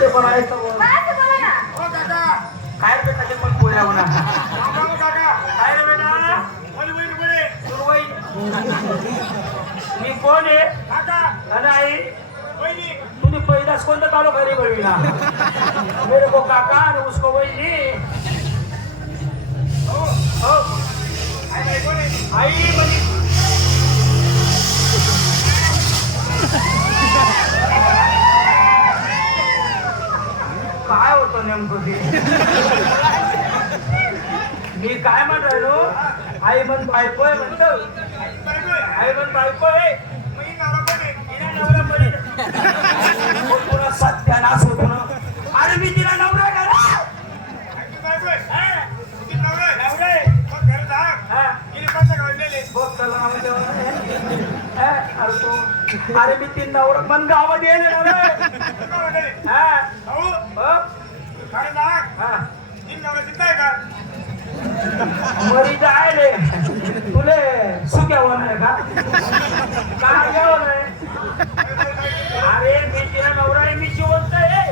ते पण आहे. काय पण पोळ्या म्हणा. मी कोण आहे? काका आई वहिनी पहिलाच कोणतं कालो घरी बघितला मेरे को काका आणि उसको बहिणी. हो. हो. आई म्हणजे मी काय म्हणालो? आई म्हण बायको आहे म्हणतो. आई म्हण बायको आहे. कोण आहे. तिला नवरा होतो ना अरे मी तिला नवरा करा आणि ती बायको आहे. ती. नवरा आहे नवरा आहे मग घरात जा हा गेली कोणत्या गावात नेले बघ त्याला नाव ठेवलं. हा, अरे तू अरे मी तीन नवरा मन गावात येईल कोणत्या गावात नेले हा भाऊ बघ खरं जा हा ती नवरा जिंदा आहे का मरी जायले. तुले सुक्या होणार का? काय अरे मी तिला नवरा आहे मी जिवंत आहे.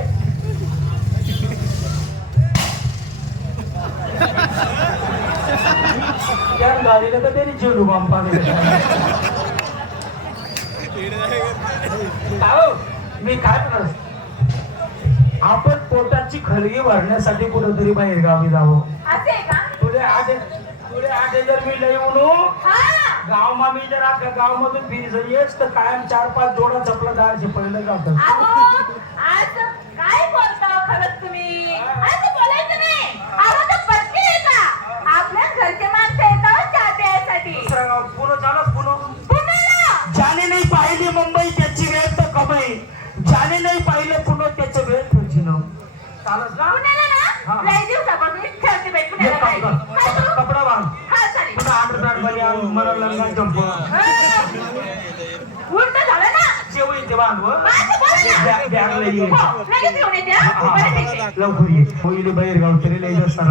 त्या गाडीला तर त्यांनी चिडू बांपा मी काय म्हणणार आपण पोटाची खळगी भरण्यासाठी कुठेतरी बाहेर गावी जावं. असे आहे तुले आठे तुले आठे जर मी म्हणू हा. गाव मा मी जर अख्ख्या गाव मधून फिरी येस तर कायम चार पाच जोडा चपला दारचे पहिलं जात. आज काय बोलता खरंच तुम्ही? असं बोलायचं नाही. अहो तर पटके येता. आपल्या घरचे माणसं येतात चहा प्यायसाठी. दुसऱ्या गावात पुणे झालं पुणे. पुण्याला ज्याने नाही पाहिली मुंबई त्याची वेळ तर कमाई. ज्याने नाही पाहिलं पुणे त्याचं वेळ तुझीनं चालत ना बनियान मला लंगा जंप उलट झालं ना जेवढी ते बांधव माझं बोला ना. बॅग बॅग लई ये. हो, लगेच घेऊन येते हा. हा, बरं हा, ठीक आहे. हा. लवकर ये होईल बाहेर गाव तरी लई असतात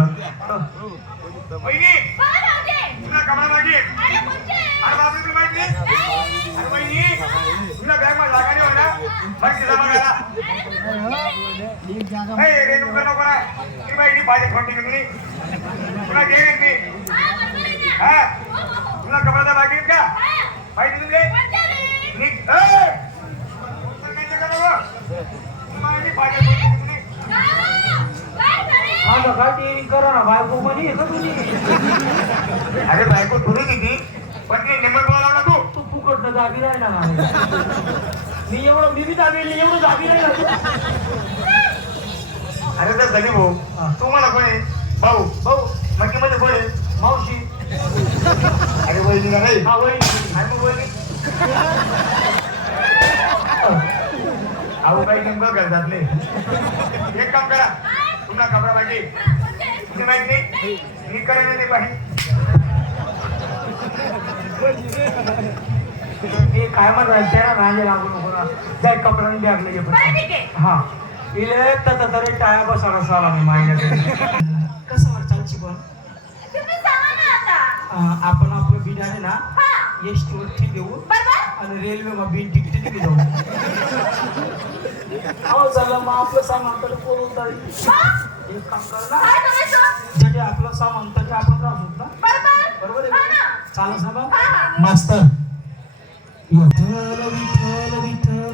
वहिनी बरं, राहू दे. तुला करा ना बायको अरे बायको तुझी किती पण ती नेमक बोलावं ना तू तू फुकट जागी राहिला ना. मी एवढं मी बी जागी एवढं जागी राहिलो. अरे तर धनी भाऊ हा. तू मला कोण आहे? भाऊ. भाऊ. नक्की मध्ये कोण आहे? मावशी. अरे वहिनीला नाही. हा वहिनी. मग वहिनी? अहो बाई नेमकं घरजातले एक काम करा. तुमचा कपडा पाहिजे तुझी माहीत नाही. मी करायला नाही पाहिजे मी काय म्हणणार त्याला राजे लागू नको ना. जाय कपड्याने बॅग. हा. इले तर तरी टाया बसायला साला मी कसं चालची पण? तुम्ही सांगा ना आता. अं, आपण आपलं बिल आहे ना हा, एस टी वरती देऊ बरोबर? आणि रेल्वे मा बिन तिकीट निघी जाऊ. हो चला मग आपलं सामान तर हा? एक काम कर ना काय करायचं? जे जे आपलं सामान तर ते आपण राहू ना बरोबर? बरोबर आहे ना. चालू ना मग. मास्तर विठ्ठल विठ्ठल विठ्ठल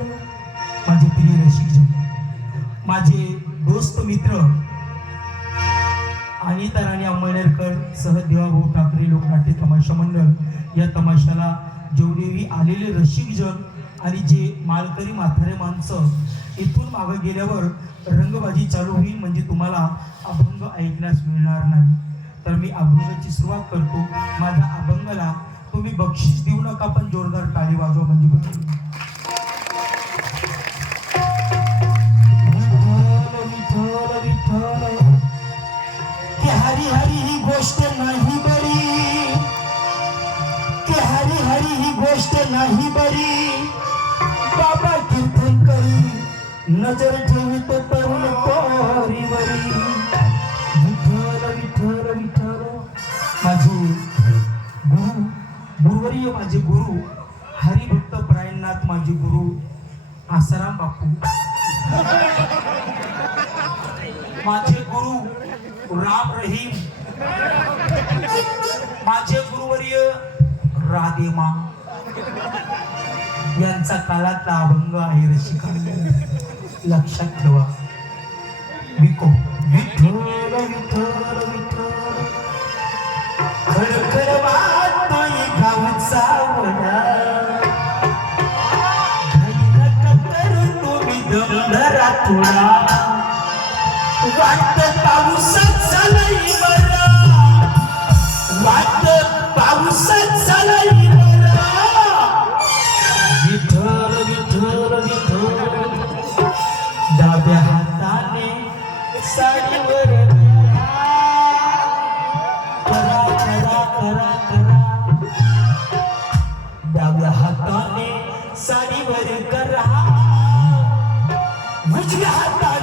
माझे प्रिय रसिकजन माझे दोस्त मित्र अनिता राणी अंबळनेरकर सह देवाभाऊ ठाकरे लोकनाट्य तमाशा मंडळ या तमाशाला जेवढेही आलेले रसिकजन आणि जे मालकरी म्हातारे माणसं इथून मागे गेल्यावर रंगबाजी चालू होईल म्हणजे तुम्हाला अभंग ऐकण्यास मिळणार नाही. तर मी अभंगाची सुरुवात करतो. माझ्या अभंगाला तुम्ही बक्षीस देऊ नका पण जोरदार टाळी वाजवा म्हणजे नजर ठेवित तरुण पोरीवरी. विठ्ठल विठ्ठल विठ्ठल. माझे गुरु गुरुवर्य माझे गुरु हरिभक्त प्रायणनाथ माझे गुरु आसाराम बापू. माझे गुरु राम रहीम. माझे गुरुवर्य राधेमा यांचा काळातला अभंग आहे रसिकांनी. लक्षात ठेवा. विको. विठ्ठल विठ्ठल विठ्ठल. खडखड वाटतोय गावचा वडा. तुम्ही दमधरा थोडा वाटत पाऊसच झालंय बरा. वाटत साडीवर करा मुझे हटा